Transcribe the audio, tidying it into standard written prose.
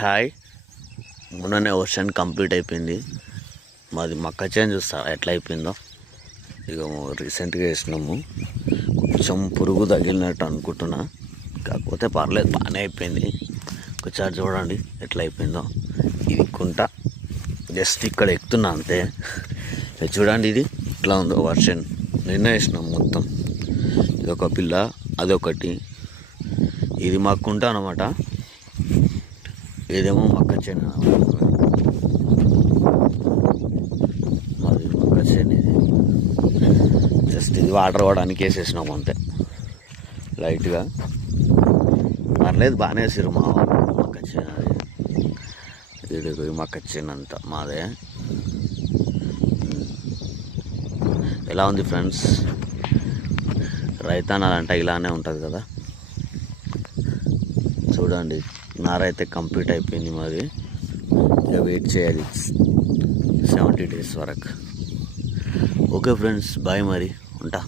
Hi. మొన్ననే version complete అయిపోయింది. మాది మక్క చేంజ్ చూస్తా ఎట్లా అయిపోయిందో. ఇక రీసెంట్గా వేసినాము. కొంచెం పురుగు తగిలినట్టు అనుకుంటున్నా, కాకపోతే పర్లేదు, బాగానే అయిపోయింది. ఒకసారి చూడండి ఎట్లా అయిపోయిందో. ఇది కుంట జస్ట్ ఇక్కడ ఎక్కుతున్నా అంతే. చూడండి ఇది ఇట్లా ఉందో వర్షన్. నిన్న వేసినాం మొత్తం. ఇదొక పిల్ల, అదొకటి. ఇది మా కుంట అన్నమాట. ఇదేమో మక్క చేను. అది మక్క చేను. ఇది జస్ట్ ఇది వాటర్ వాడడానికి వేసేసినాం అంతే, లైట్గా. పర్లేదు, బాగానే వేసారు మా మక్క చేను. అది ఇది మక్క చేను అంతా మాదే. ఎలా ఉంది ఫ్రెండ్స్? రైతనాలంటే ఇలానే ఉంటుంది కదా. చూడండి, నారైతే కంప్లీట్ అయిపోయింది మాది. ఇక వెయిట్ చేయాలి 70 days వరకు. ఓకే ఫ్రెండ్స్, బాయ్, మరి ఉంటా.